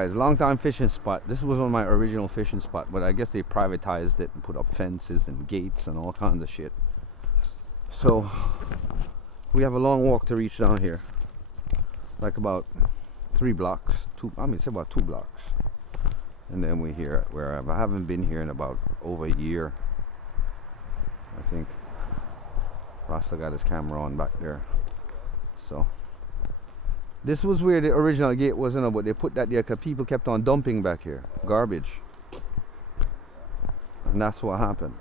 Guys, long time fishing spot. This was one of my original fishing spot, but I guess they privatized it and put up fences and gates and all kinds of shit. So we have a long walk to reach down here, like about 3 blocks. It's about 2 blocks, and then we're here where I haven't been here in about over a year. I think Rasta got his camera on back there. So this was where the original gate was, but they put that there because people kept on dumping back here garbage, and that's what happened.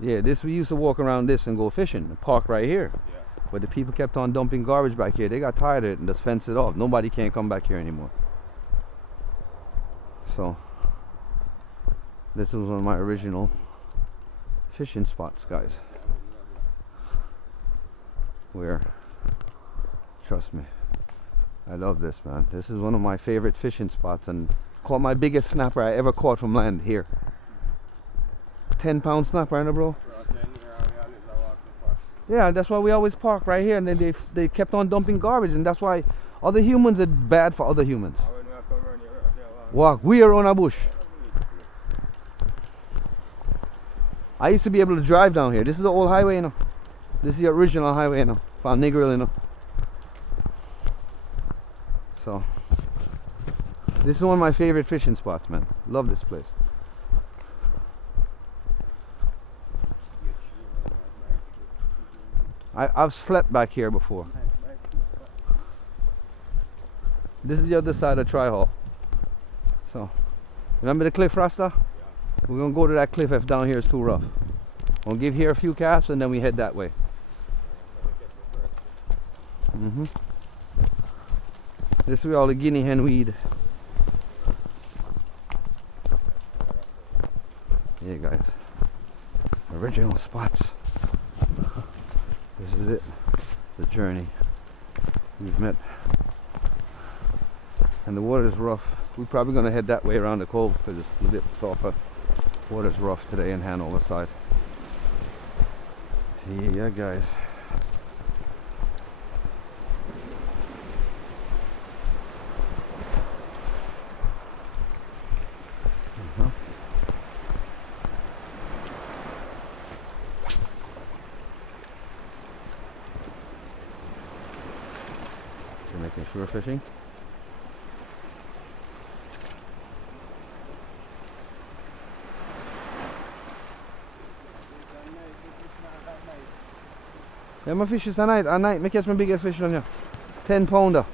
Yeah, we used to walk around this and go fishing and park right here. Yeah. But the people kept on dumping garbage back here. They got tired of it and just fenced it off. Nobody can't come back here anymore. So this was one of my original fishing spots, guys. Where, trust me, I love this, man. This is one of my favorite fishing spots, and caught my biggest snapper I ever caught from land here. 10-pound snapper, right, bro? Yeah, that's why we always park right here, and then they kept on dumping garbage, and that's why other humans are bad for other humans. Walk, we are on a bush. I used to be able to drive down here. This is the old highway, you know. This is the original highway, you know. From Negril, you know. So this is one of my favorite fishing spots, man. Love this place. I've slept back here before. This is the other side of Tri Hall. So remember the cliff, Rasta? We're gonna go to that cliff if down here is too rough. We'll give here a few casts and then we head that way. This is where all the guinea hen weed. Yeah, guys. Original spots. This is it. The journey. We've met. And the water is rough. We're probably gonna head that way around the cove because it's a bit softer. Water's rough today in Hanover side. Yeah, guys. Jamaican shore fishing. Yeah, my fish is a night. I catch my biggest fish on here. 10-pounder.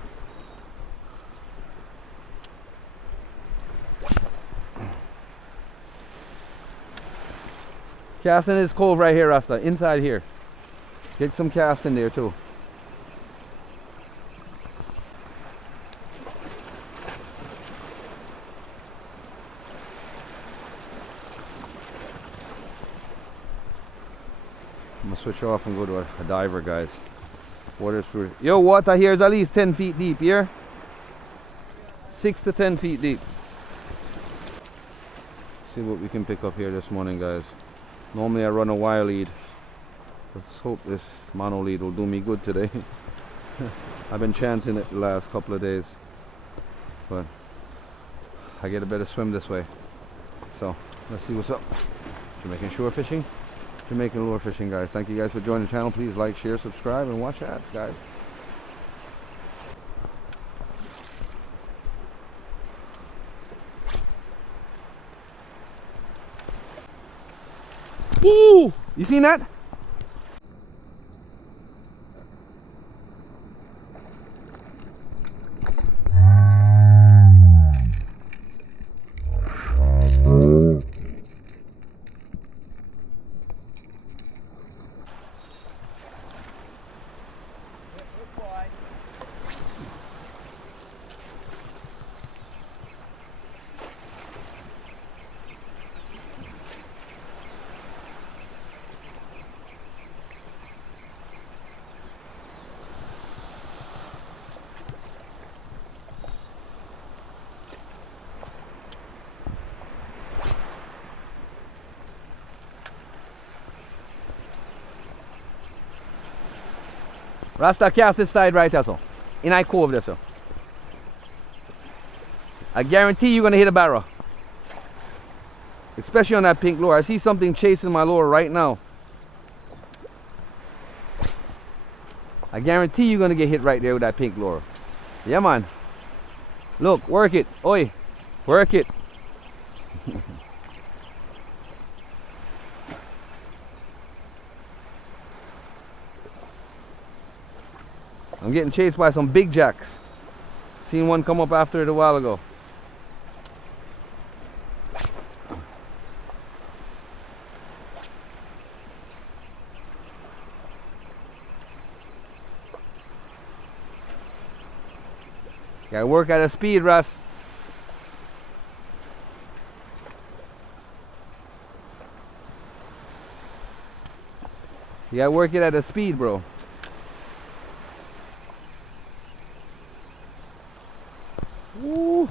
Cast in this cove right here, Rasta. Inside here. Get some cast in there too. I'm gonna switch off and go to a diver, guys. Water's pretty. Yo, water here is at least 10 feet deep here. 6 to 10 feet deep. See what we can pick up here this morning, guys. Normally I run a wire lead. Let's hope this mono lead will do me good today. I've been chancing it the last couple of days, but I get a better swim this way. So let's see what's up. Jamaican shore fishing, Jamaican lure fishing, guys. Thank you guys for joining the channel. Please like, share, subscribe, and watch ads, guys. Ooh! You seen that? Rasta cast this side right there, so. In I cove there, so. I guarantee you're gonna hit a barra. Especially on that pink lure. I see something chasing my lure right now. I guarantee you're gonna get hit right there with that pink lure. Yeah, man. Look, work it. Oi, work it. I'm getting chased by some big jacks. Seen one come up after it a while ago. Gotta work at a speed, Russ. You gotta work it at a speed, bro. Woo.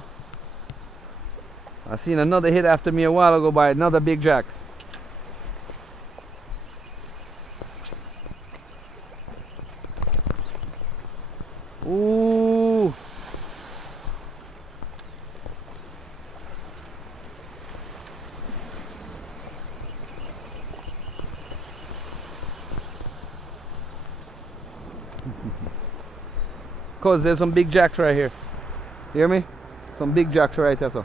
I seen another hit after me a while ago by another big jack. Ooh. Cause there's some big jacks right here. You hear me? Some big jacks right there, so.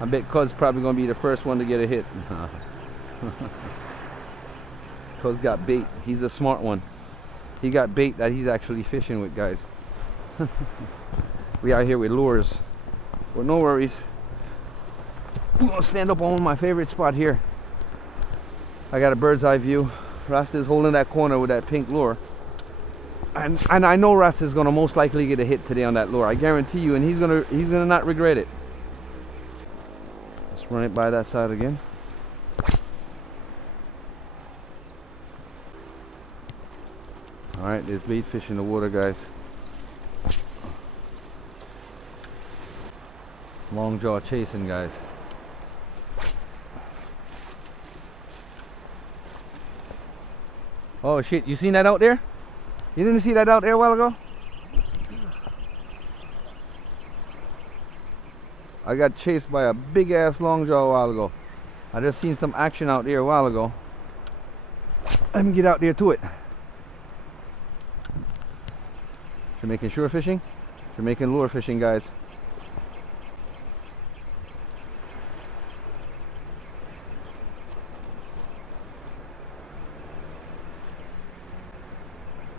I bet Cuz probably gonna be the first one to get a hit. Cuz got bait. He's a smart one. He got bait that he's actually fishing with, guys. We out here with lures. But no worries. I'm gonna stand up on my favorite spot here. I got a bird's eye view. Rasta's holding that corner with that pink lure. And I know Rasta's gonna most likely get a hit today on that lure. I guarantee you, and he's gonna not regret it. Let's run it by that side again. Alright, there's bait fish in the water, guys. Long jaw chasing, guys. Oh shit, you seen that out there? You didn't see that out there a while ago? I got chased by a big ass long jaw a while ago. I just seen some action out there a while ago. Let me get out there to it. Jamaican shore fishing? Jamaican lure fishing, guys.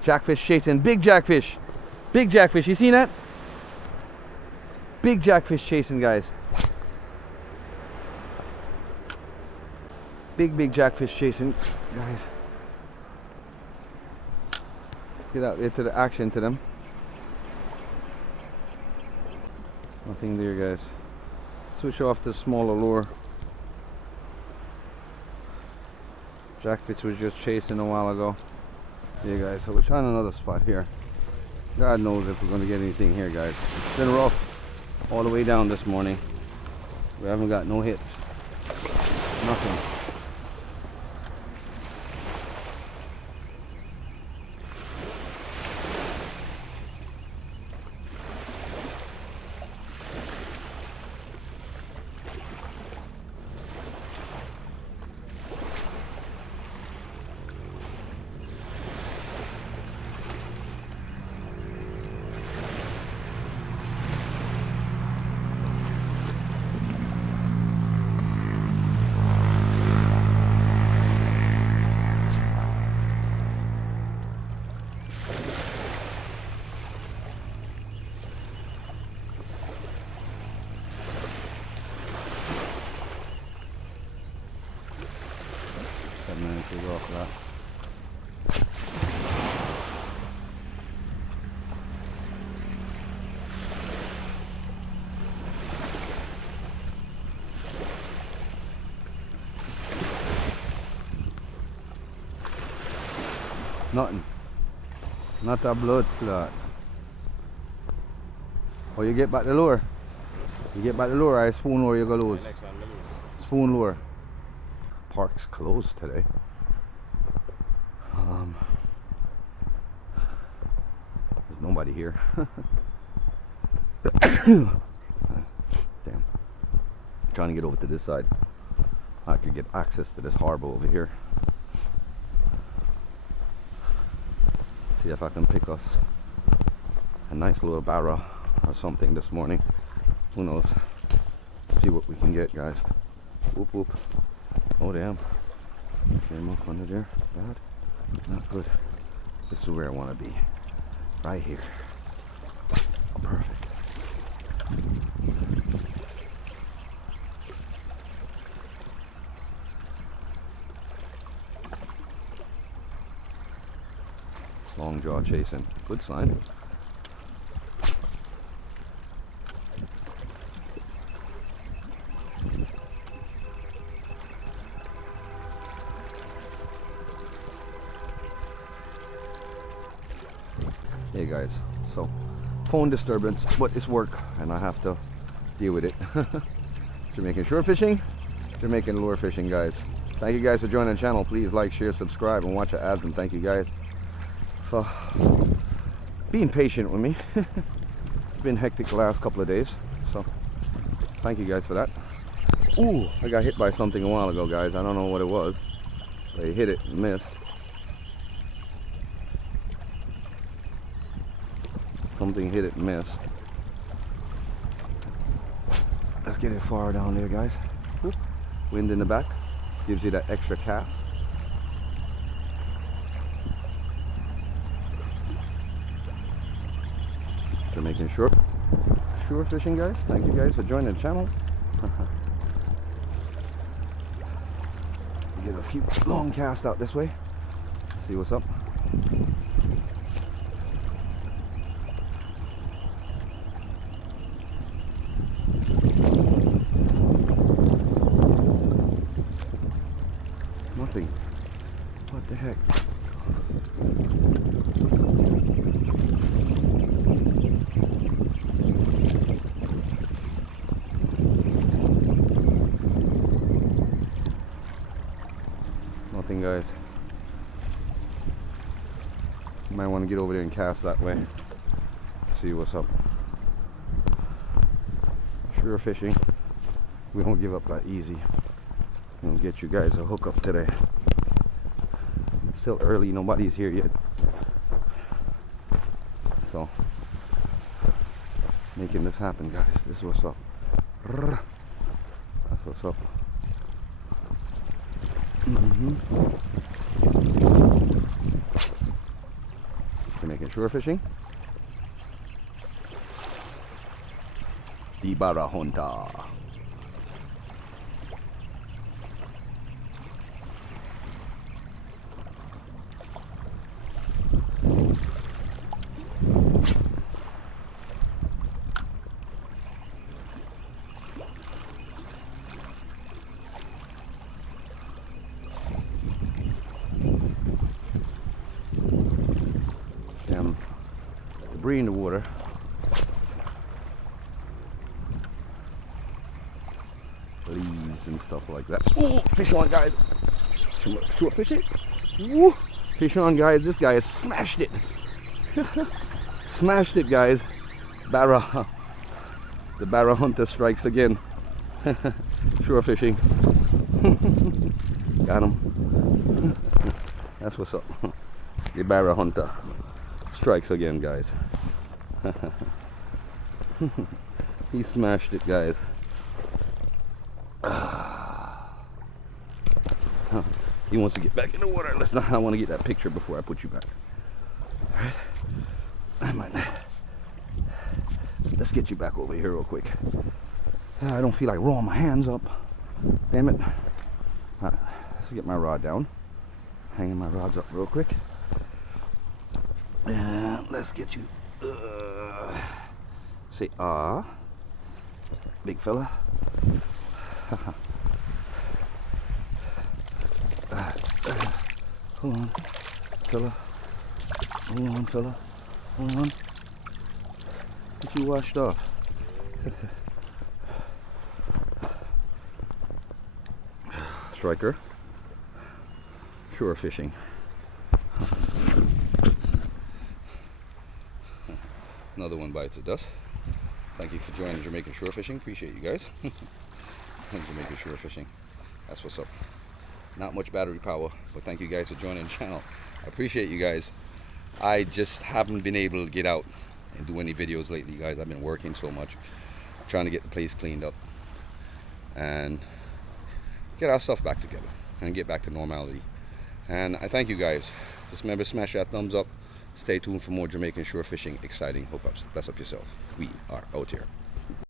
Jackfish chasing, big jackfish. Big jackfish, you seen that? Big jackfish chasing, guys. Big jackfish chasing, guys. Get out there to the action to them. Nothing there, guys. Switch off to smaller lure. Jackfish was just chasing a while ago. Yeah, guys, so we're trying another spot here. God knows if we're going to get anything here, guys. It's been rough all the way down this morning. We haven't got no hits. Nothing. Off that. Nothing. Not a blood clot. Oh, you get back the lure. You get back the lure, I spoon lure you go lose. Spoon lure. Park's closed today. nobody here. Damn. Trying to get over to this side. I could get access to this harbor over here. See if I can pick us a nice little barra or something this morning. Who knows? See what we can get, guys. Whoop whoop. Oh damn. Came up under there. Bad. Not good. This is where I want to be. Right here. Perfect. Long jaw chasing. Good sign. Hey guys, so phone disturbance, but it's work and I have to deal with it. Jamaican shore fishing, Jamaican lure fishing, guys. Thank you guys for joining the channel. Please like, share, subscribe, and watch the ads, and thank you guys for being patient with me. It's been hectic the last couple of days, so thank you guys for that. Ooh, I got hit by something a while ago, guys. I don't know what it was. They hit it and missed. Something hit it and missed. Let's get it far down there, guys. Whoop. Wind in the back gives you that extra cast. Jamaican shore fishing, guys. Thank you guys for joining the channel. Get a few long casts out this way. See what's up. Nothing. What the heck? Nothing, guys. Might want to get over there and cast that way. See what's up. Sure fishing. We don't give up that easy. We'll get you guys a hookup today. It's still early, nobody's here yet. So, making this happen, guys. This is what's up. That's what's up. Jamaican shore fishing. The Barracuda. Damn debris in the water. Leaves and stuff like that. Ooh, fish on, guys. Short fishing. Woo. Fish on, guys. This guy has smashed it. Smashed it, guys. The Barra hunter strikes again. Shore fishing. Got him. That's what's up. The Barra hunter strikes again, guys. He smashed it, guys. He wants to get back in the water. I want to get that picture before I put you back. Alright. Let's get you back over here real quick. I don't feel like rolling my hands up. Damn it. Alright, let's get my rod down. Hanging my rods up real quick. And let's get you. Say ah. Big fella. Hold on, fella. Hold on, fella. Hold on. Get you washed off. Striker. Shore fishing. another one bites the dust. Thank you for joining Jamaican Shore Fishing. Appreciate you guys. Jamaican Shore Fishing. That's what's up. Not much battery power, but thank you guys for joining the channel. I appreciate you guys. I just haven't been able to get out and do any videos lately, guys. I've been working so much, trying to get the place cleaned up and get our stuff back together and get back to normality. And I thank you guys. Just remember, smash that thumbs up. Stay tuned for more Jamaican Shore Fishing. Exciting. Hope up. Bless up yourself. We are out here.